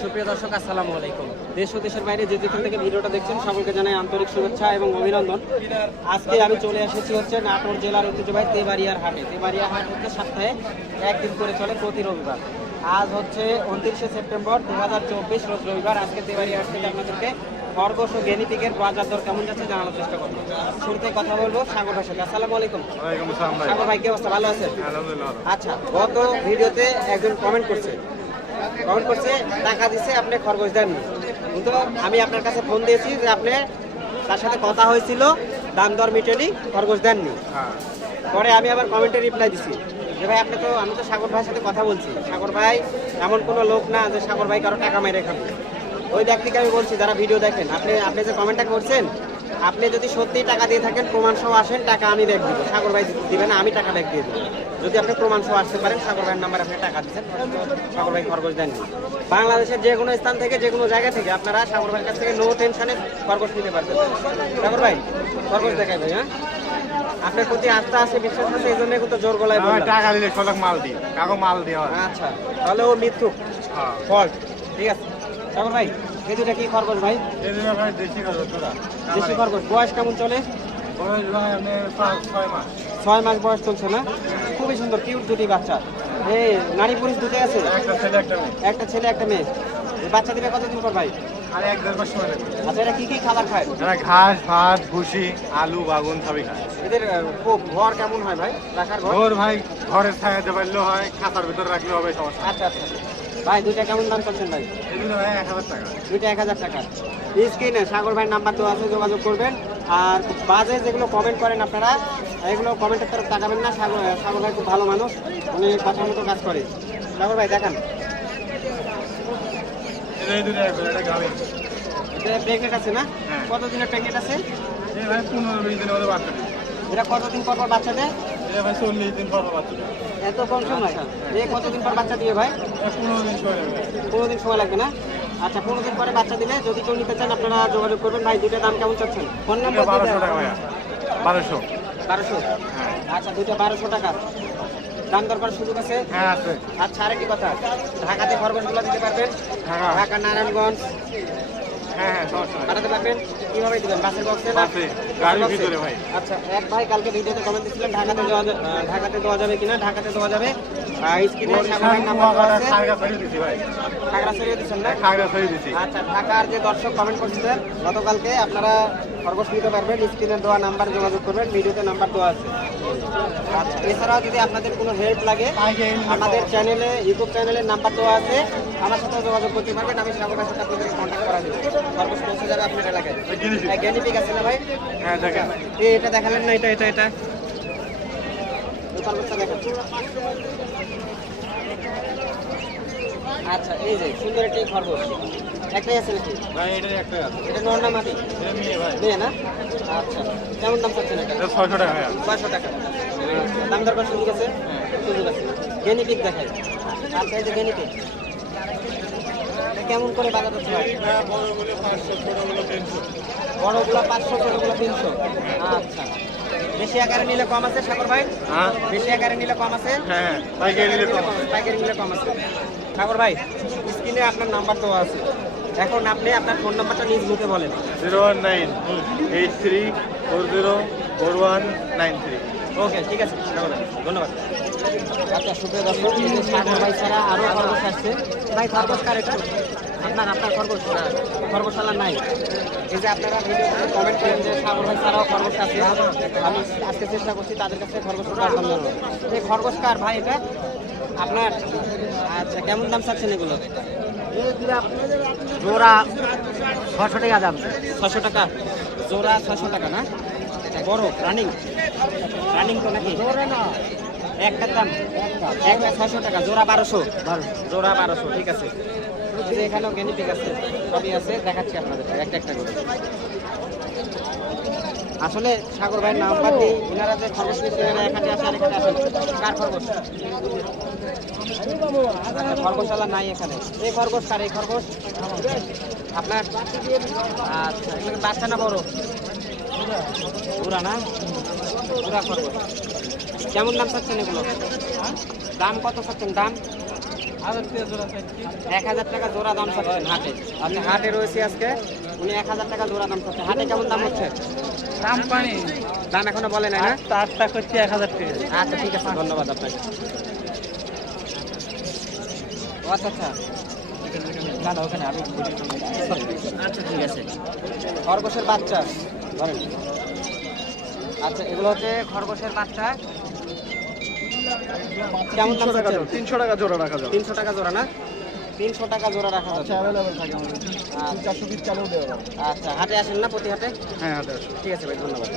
সুপ্রিয় দর্শক আসসালামু আলাইকুম। দেশ ও দেশের বাইরে যে যেখান থেকে ভিডিওটা দেখছেন সকলকে জানাই আন্তরিক শুভেচ্ছা এবং অভিনন্দন। আজকে আমি চলে এসেছি হচ্ছে নাটোর জেলার ঐতিহ্যবাহী তেবাড়িয়ার হাটে। তেবাড়িয়া হাট হচ্ছে সপ্তাহে একদিন করে চলে প্রতি রবিবার। আজ হচ্ছে উনত্রিশে সেপ্টেম্বর দু হাজার চব্বিশ রোজ রবিবার। আজকে তেবাড়িয়া হাট থেকে আপনাদেরকে খরগোশ ও গেনিপিকের বাজার দর কেমন যাচ্ছে জানানোর চেষ্টা করব। শুরুতে কথা বলব সাগর ভাই সাথে। আসসালামু আলাইকুম। ভাই। সাগর ভাই কি অবস্থা? ভালো আছেন? আচ্ছা গত ভিডিওতে একজন কমেন্ট করছে কমেন্ট করছে, টাকা দিছে, আপনি খরগোশ দেননি। কিন্তু আমি আপনার কাছে ফোন দিয়েছি যে আপনি তার সাথে কথা হয়েছিল, দাম দর মিটেনি, খরগোশ দেননি। পরে আমি আবার কমেন্টে রিপ্লাই দিছি, যে ভাই, আপনি তো, আমি তো সাগর ভাইয়ের সাথে কথা বলছি। সাগর ভাই এমন কোনো লোক না যে সাগর ভাই কারও টাকা মেরে খাবে। ওই ব্যক্তিকে আমি বলছি, যারা ভিডিও দেখেন, আপনি আপনি যে কমেন্টটা করছেন আপনি যদি সত্যিই টাকা দিয়ে থাকেন প্রমাণ সহ আসেন টাকা আমি ব্যাগ দিব। সাগর ভাই দিবেন আমি টাকা ব্যাগ দিয়ে দেবো। যদি আপনি প্রমাণ সহ আসতে পারেন সাগর ভাইয়ের নাম্বার আপনি টাকা দিচ্ছেন সাগর ভাই খরগোশ দেননি বাংলাদেশের যে কোনো স্থান থেকে যে কোনো জায়গা থেকে আপনারা সাগর ভাইয়ের কাছ থেকে নো টেনশনে খরগোশ নিতে পারবেন। সাগর ভাই খরগোশ দেখাই ভাই হ্যাঁ? আপনার প্রতি আস্থা আছে বিশ্বাস আছে এই জন্য কিন্তু জোর গলায় টাকা দিলে সদক মাল দিই কাকো মাল হয়। আচ্ছা তাহলে ও মৃত্যু হ্যাঁ ফল্ট ঠিক আছে। সাগর ভাই এই কি খরগোশ ভাই? দেশি খরগোশ বয়স কেমন চলে? ছয় মাস। বয়স চলছে না? খুবই সুন্দর কিউট দুটি বাচ্চা। এই নারী পুরুষ দুটো আছে? একটা ছেলে একটা মেয়ে। ছেলে একটা মেয়ে। বাচ্চা দিবে কতদিন পর ভাই? আচ্ছা এরা কি কি খাবার খায়? এরা ঘাস ভাত ভুসি আলু বাগুন সবই খায়। এদের ঘর কেমন হয় ভাই? রাখার ঘর? ভাই ঘরের ছায়া পারলেও হয় খাতার ভিতরে রাখলেও হবে সমস্যা। আচ্ছা আচ্ছা। ভাই দুইটা কেমন দাম করছেন ভাই? দুইটা এক হাজার টাকা। স্ক্রিনে সাগর ভাইয়ের নাম্বার তো আছে যোগাযোগ করবেন। আর বাজে যেগুলো কমেন্ট করেন আপনারা এগুলো কমেন্টের তরফ তাকাবেন না। সাগর সাগর ভাই খুব ভালো মানুষ উনি কথা মতো কাজ করে। সাগর ভাই দেখান। প্রেগনেন্ট আছে না? হ্যাঁ। কতদিনের প্রেগনেন্ট আছে? এটা কতদিন পর পর বাচ্চা দেয়? ভাই চল্লিশ দিন পর বাচ্চা এত কম সময়? এ কতদিন পর বাচ্চা দিবে ভাই? পনেরো দিন সময় পনেরো দিন সময় লাগবে না? আচ্ছা পনেরো দিন পরে বাচ্চা দিলে যদি কেউ নিতে চান আপনারা যোগাযোগ করবেন। ভাই দুইটা দাম কেমন চাচ্ছেন? ফোন নাম্বার বারোশো টাকা বারোশো। বারোশো? হ্যাঁ। আচ্ছা দুইটা বারোশো টাকা। দাম দর করার সুযোগ আছে? হ্যাঁ আছে। আচ্ছা আরেকটি কথা। ঢাকাতে খরগোশগুলো দিতে পারবেন? ঢাকা ঢাকা নারায়ণগঞ্জ। হ্যাঁ হ্যাঁ পাঠাতে পারবেন? কীভাবে দিবেন? বাসের বক্সে না? গাড়ির ভিতরে ভাই। আচ্ছা এক ভাই কালকে ভিডিওতে কমেন্ট দিচ্ছিলেন ঢাকাতে দেওয়া ঢাকাতে দেওয়া যাবে কিনা? ঢাকাতে দেওয়া যাবে। স্ক্রিনে সাগরের নাম্বার দেওয়া আছে। খাগড়া ছড়িয়ে দিছি ভাই। খাগড়া সরিয়ে দিচ্ছেন না? খাগড়া ছড়িয়ে দিছি আচ্ছা ঢাকার যে দর্শক কমেন্ট করছিলেন গতকালকে আপনারা খরগোশ নিতে পারবেন স্ক্রিনে দেওয়া নাম্বার যোগাযোগ করবেন ভিডিওতে নাম্বার দেওয়া আছে। আচ্ছা এছাড়াও যদি আপনাদের কোনো হেল্প লাগে আমাদের চ্যানেলে ইউটিউব চ্যানেলের নাম্বার দেওয়া আছে। আমার সাথে যোগাযোগ করতে পারবেন আমি সাথে আপনাদের কন্ট্যাক্ট করা দেবো। খরগোশ পৌঁছে যাবে আপনার এলাকায়। গিয়েছি জ্ঞানীপিক আছে না ভাই? হ্যাঁ দেখেন। এটা দেখালেন না এটা এটা এটা? আচ্ছা এই যে সুন্দর একটি খরগোশ। একটাই আছে নাকি? ভাই এটার আছে। এটা নর না এটা ভাই। মেয়ে না? আচ্ছা কেমন দাম চাচ্ছেন এটা? এটা ছয়শো টাকা দাম দরকার সুযোগ আছে? সুযোগ আছে। গেনিপিক দেখাই। আচ্ছা এই যে গেনিপিক কেমন করে বাজার হচ্ছে বড়গুলো পাঁচশো ছোটগুলো তিনশো। বড়গুলো পাঁচশো ছোটগুলো তিনশো আচ্ছা। বেশি আকারে নিলে কম আছে সাগর ভাই? হ্যাঁ। বেশি আকারে নিলে কম আছে? হ্যাঁ পাইকারি নিলে কম আছে। পাইকারি নিলে কম আছে। সাগর ভাই স্ক্রিনে আপনার নাম্বার দেওয়া আছে। এখন আপনি আপনার ফোন নাম্বারটা নিজ মুখে বলেন। Zero one nine eight three four zero four one nine three. Okay ঠিক আছে ধন্যবাদ। আচ্ছা সুপ্রিয় দর্শক এই যে সাগর ভাই ছাড়া আরও খরগোশ আসছে। ভাই খরগোশ কার এটা? আপনার আপনার খরগোশ? না খরগোশালা নাই। এই যে আপনারা ভিডিওতে কমেন্ট করেন যে সাগর ভাই ছাড়াও খরগোশ আছে। আমি আজকে চেষ্টা করছি তাদের কাছে খরগোশ দাম জানাব এই খরগোশ কার ভাই এটা? আপনার? আচ্ছা কেমন দাম চাচ্ছেন এগুলো? জোড়া ছশো টাকা দাম। ছশো টাকা? জোড়া ছশো টাকা না? বড় রানিং রানিং তো নাকি? একটার দাম। একটা ছশো টাকা জোড়া বারোশো। জোড়া বারোশো ঠিক আছে। এখানেও গেনিপিক আছে সবই আছে দেখাচ্ছি আপনাদের। একটা একটা করে। আসলে সাগর ভাইয়ের নাম্বার দিই ওনারা যে খরগোশ নিচ্ছে এখানে আসে আর এখানে আসেন কার খরগোশ? আচ্ছা, খরগোশালা নাই এখানে। এই খরগোশ কার? এই খরগোশ? আপনার? আচ্ছা কি বাচ্চা না বড়? পুরা না পুরা খরগোশ কেমন দাম চাচ্ছেন এগুলো? দাম কত চাচ্ছেন? দাম? এক হাজার টাকা জোড়া দাম চাচ্ছেন হাটে। আপনি হাটে রয়েছে আজকে। উনি এক হাজার টাকা জোড়া দাম চাচ্ছে। হাটে কেমন দাম হচ্ছে? দাম পানি। দাম এখনও বলে নাই না? চারটা করছি এক হাজার টাকা। আচ্ছা ঠিক আছে। ধন্যবাদ আপনাকে। আচ্ছা আচ্ছা। না না ওখানে আমি আচ্ছা ঠিক আছে খরগোশের বাচ্চা। ধরেন। আচ্ছা এগুলো হচ্ছে খরগোশের বাচ্চা। কেমন দাম চাচ্ছেন? তিনশো টাকা জোড়া রাখা যাবে। তিনশো টাকা জোড়া না? তিনশো টাকা জোড়া রাখা যাচ্ছে অ্যাভেলেবেল থাকে আমাদের। আচ্ছা, চারশো পিস চালেও দেওয়া আচ্ছা হাটে আসেন না প্রতি হাটে? হ্যাঁ হাতে আসো ঠিক আছে ভাই ধন্যবাদ।